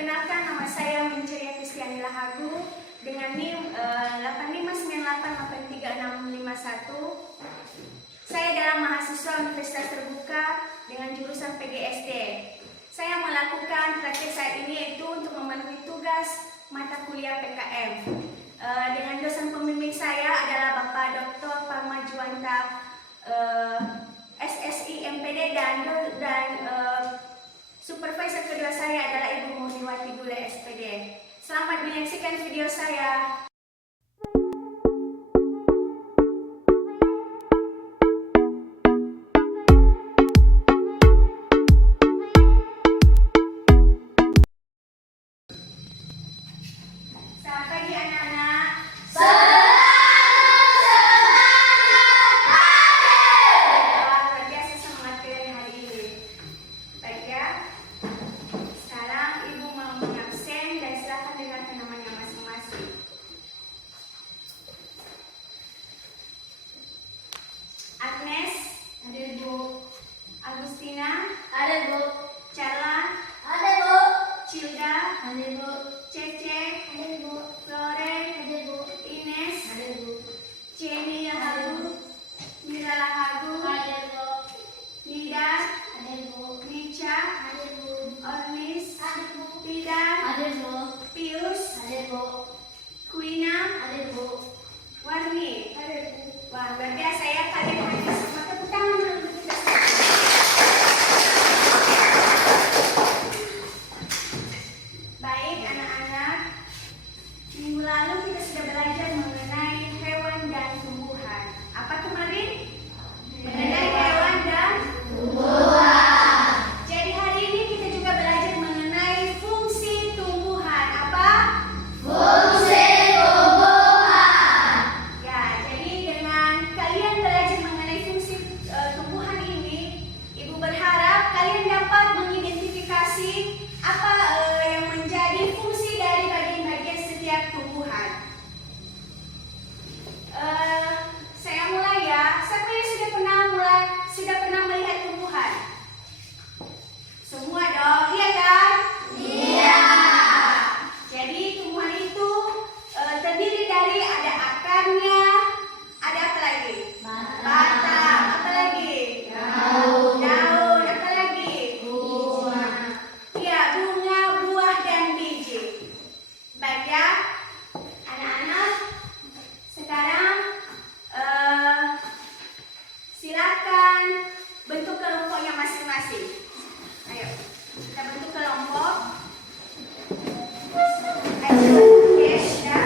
Perkenalkan, nama saya Minceria Kristiani Lahagu dengan NIM 8598383651. Saya adalah mahasiswa Universitas Terbuka dengan jurusan PGSD. Saya melakukan praktek saat ini yaitu untuk memenuhi tugas mata kuliah PKM. Dengan dosen pembimbing saya adalah Bapak Dr. Parma Juwanta, SSI MPD, dan supervisor kedua saya adalah Ibu Murniwati Gule SPD. Selamat menyaksikan video saya. Selamat pagi anak-anak. Luar biasa semangat kalian hari ini. Baik ya. Sekarang Ibu mau mengabsen dan silakan dengarkan namanya masing-masing. Agnes, ada Bu. Agustina, ada Bu. Carla, ada Bu. Cilda, ada Bu. Cece, ada Bu. Flore, ada Bu. Ines, ada Bu. Jenny Lahagu, Mira Lahagu, ada Bu. Nida, ada Bu. Nicha, ada Bu. Ornis, ada Bu. Tida, ada Bu. Pius, ada Bu. Kuina, ada Bu. Warni, ada Bu. Wah, luar biasa ya kalian hari ini. Semua tepuk tangan dulu untuk kita semua. Baik anak-anak, minggu lalu kita sudah belajar mengenai hewan dan tumbuhan. Apa kemarin? Mengenai hewan dan tumbuhan. Jadi hari ini kita juga belajar mengenai fungsi tumbuhan. Apa? Fungsi tumbuhan. Ya, jadi dengan kalian belajar mengenai fungsi tumbuhan ini, Ibu berharap kalian dapat mengidentifikasi apa yang menjadi fungsi dari bagian-bagian setiap tumbuhan. Saya mulai ya. Siapa yang sudah pernah melihat tumbuhan? Semua dong, iya kan? Iya. Jadi tumbuhan itu terdiri dari ada akarnya, ada apa lagi? Batang, apa lagi? Daun, apa lagi? Bunga. Iya, bunga, buah, dan biji. Baik ya, anak-anak. Sekarang silakan bentuk kelompoknya masing-masing. Ayo, kita bentuk kelompok. Ayo, yes, ya.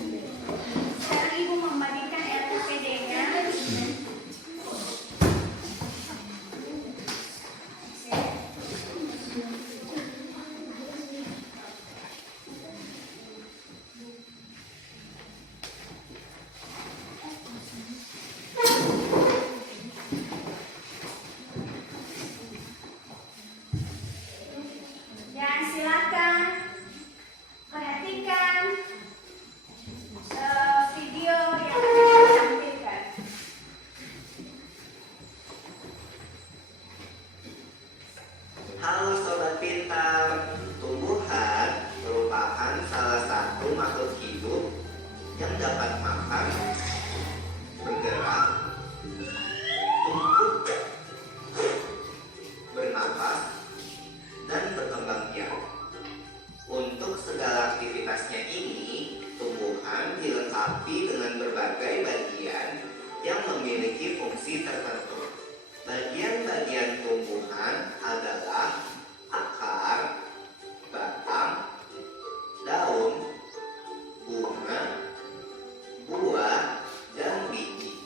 Sekarang Ibu membagikan LPPD-nya. Dan silakan perhatikan video yang akan kita tampilkan. Halo Sobat Pintar, tumbuhan merupakan salah satu makhluk hidup yang dapat makan, bergerak, tumbuh, bernapas, dan berkembang biak. Untuk segala aktivitasnya ini, tumbuhan dilengkapi dengan berbagai bagian yang memiliki fungsi tertentu. Bagian-bagian tumbuhan adalah akar, batang, daun, bunga, buah, dan biji.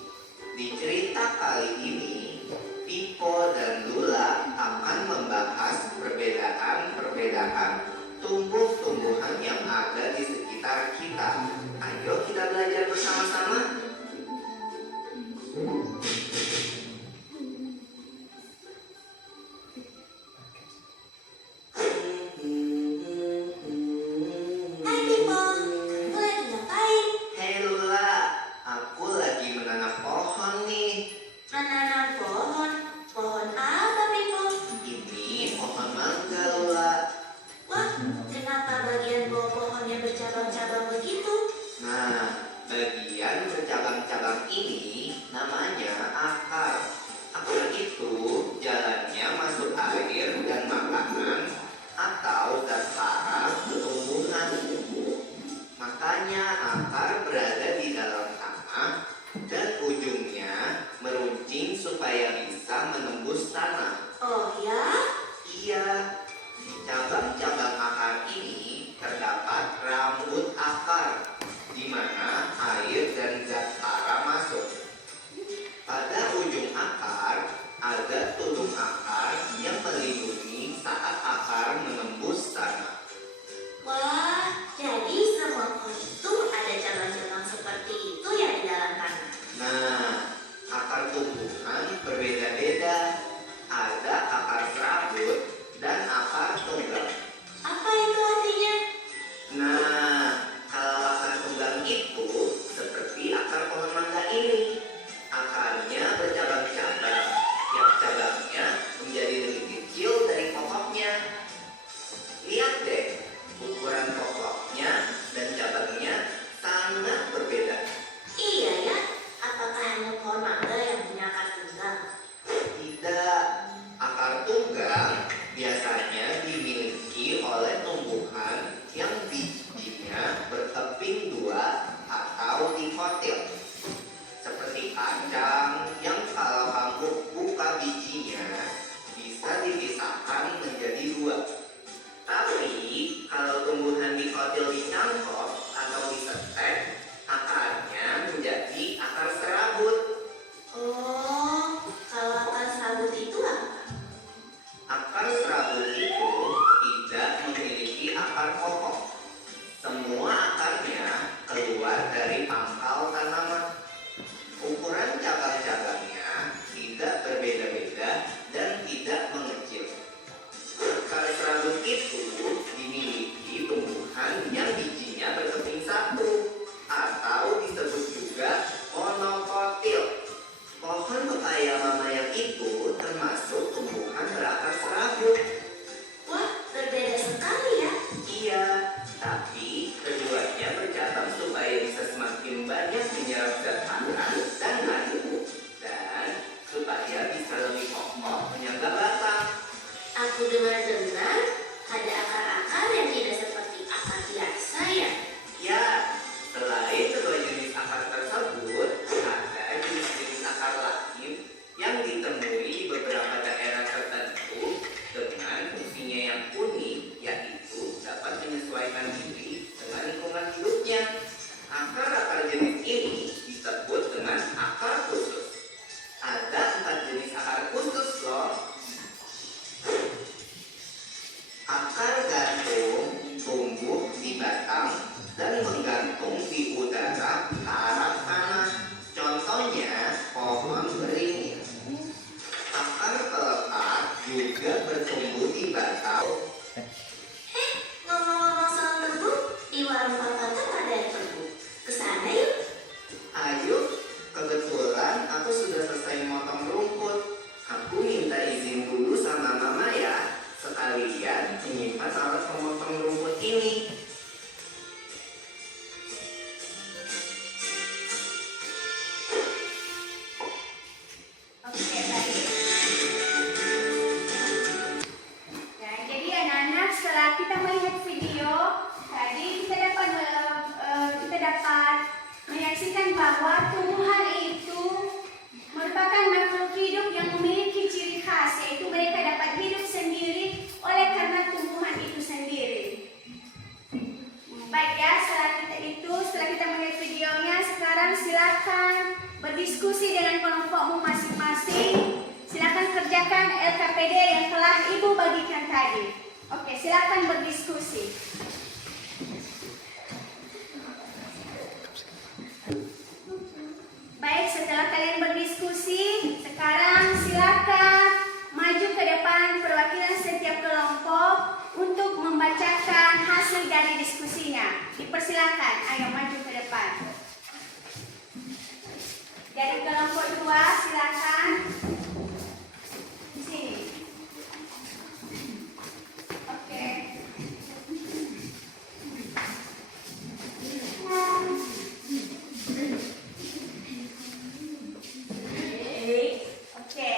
Di cerita kali ini, Pipo dan Lula akan membahas perbedaan-perbedaan tumbuh-tumbuhan yang ada di sekitar kita. Ayo kita belajar bersama-sama. menyaksikan bahwa tumbuhan itu merupakan makhluk hidup yang memiliki ciri khas, yaitu mereka dapat hidup sendiri oleh karena tumbuhan itu sendiri. Baik ya, setelah kita melihat videonya, sekarang silakan berdiskusi dengan kelompokmu masing-masing. Silakan kerjakan LKPD yang telah Ibu bagikan tadi. Oke, silakan berdiskusi. Baik, setelah kalian berdiskusi, sekarang silakan maju ke depan perwakilan setiap kelompok untuk membacakan hasil dari diskusinya. Dipersilakan, ayo maju ke depan. Dari kelompok 2, silakan. Di sini. Oke. Oke.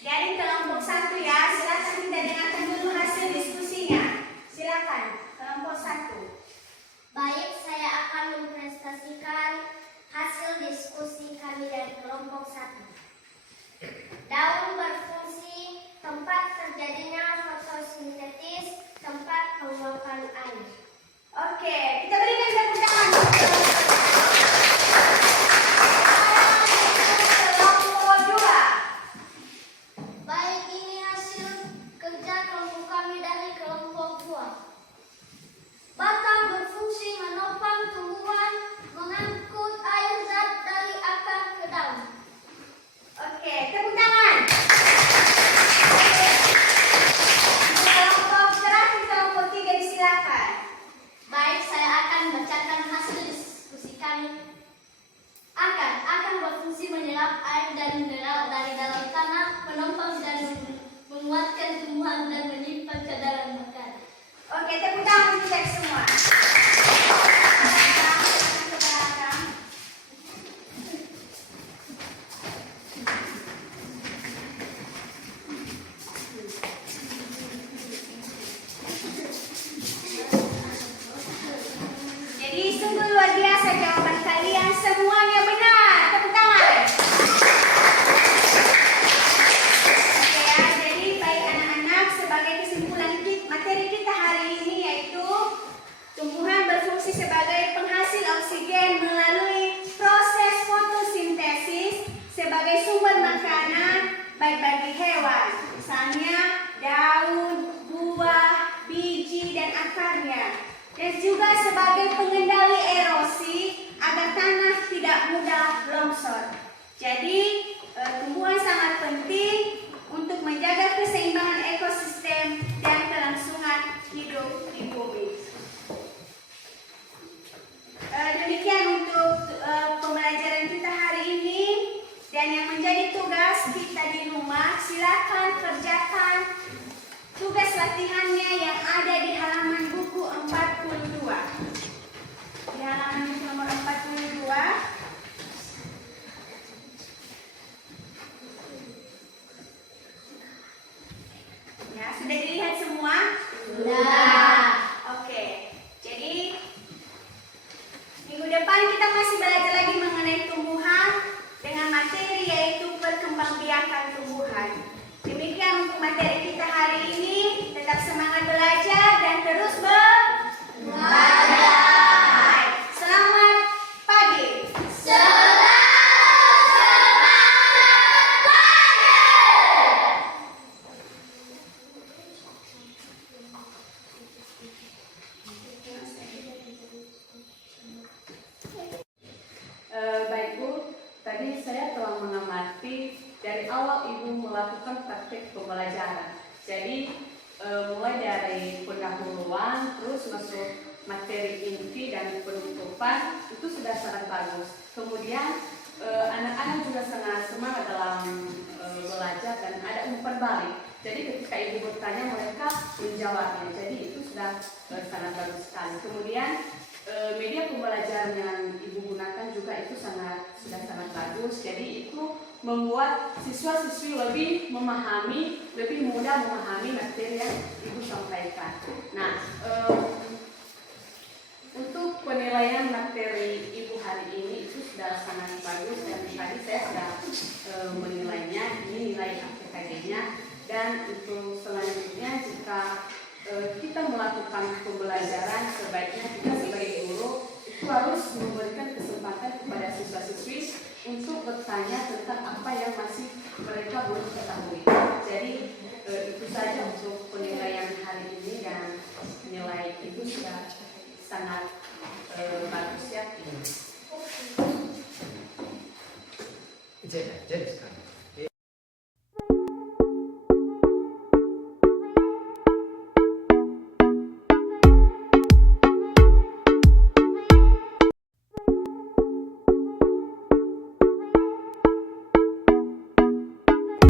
Dari kelompok 1 ya, silakan kita dengarkan dulu hasil diskusinya. Silakan, kelompok 1. Baik, saya akan mempresentasikan hasil diskusi kami dari kelompok 1. Daun berfungsi tempat terjadinya fotosintesis, tempat penguapan air. Oke, kita berikan tepuk tangan. Kelompok 2. Baik, ini hasil kerja kelompok kami dari kelompok 2. Batang berfungsi menopang tumbuhan, mengangkut air zat dari akar ke daun. Oke, tepuk tangan. Kelompok terakhir, kelompok 3, disilakan. Baik, saya akan bacakan hasil diskusi kami. Akar berfungsi menyerap air dan mineral dari dalam tanah, menopang dan menguatkan tumbuhan dan menyimpan ke dalam akar. Oke, tepuk tangan untuk kita semua. Jadi sungguh luar biasa jawaban kalian, semuanya benar. Tepuk tangan. Oke ya, jadi baik anak-anak, sebagai kesimpulan materi kita hari ini yaitu tumbuhan berfungsi sebagai penghasil oksigen melalui proses fotosintesis sebagai sumber makanan baik bagi hewan, misalnya daun, buah, biji, dan akarnya. Dan juga sebagai pengendali erosi agar tanah tidak mudah longsor. Jadi tumbuhan sangat penting untuk menjaga keseimbangan ekosistem dan kelangsungan hidup di bumi. Demikian untuk pembelajaran kita hari ini, dan yang menjadi tugas kita di rumah, silakan kerjakan tugas latihannya yang ada di halaman buku 42. Di halaman buku nomor 42. Ya, sudah dilihat semua? Sudah. Oke. Jadi minggu depan kita masih belajar lagi mengenai tumbuhan dengan materi yaitu perkembangbiakan tumbuhan. Demikian untuk materi kita hari ini. Tetap semangat belajar dan terus belajar. Selamat pagi. Baik Bu, tadi saya telah mengamati dari awal Ibu melakukan praktik pembelajaran. Jadi mulai dari pendahuluan, terus masuk materi inti dan penutupan itu sudah sangat bagus. Kemudian anak-anak juga sangat semangat dalam belajar dan ada umpan balik. Jadi ketika Ibu bertanya mereka menjawabnya. Jadi itu sudah sangat bagus sekali. Kemudian media pembelajaran yang Ibu gunakan juga itu sudah sangat bagus. Jadi itu membuat siswa-siswi lebih mudah memahami materi yang Ibu sampaikan. Nah, untuk penilaian materi Ibu hari ini sudah sangat bagus dan tadi saya sudah menilainya, ini nilai APKD-nya. Dan untuk selanjutnya jika kita melakukan pembelajaran, sebaiknya kita sebagai guru itu harus memberikan kesempatan kepada siswa-siswi untuk bertanya tentang apa yang masih mereka belum ketahui. Jadi itu saja untuk penilaian hari ini, dan nilai itu sudah sangat bagus ya. 이제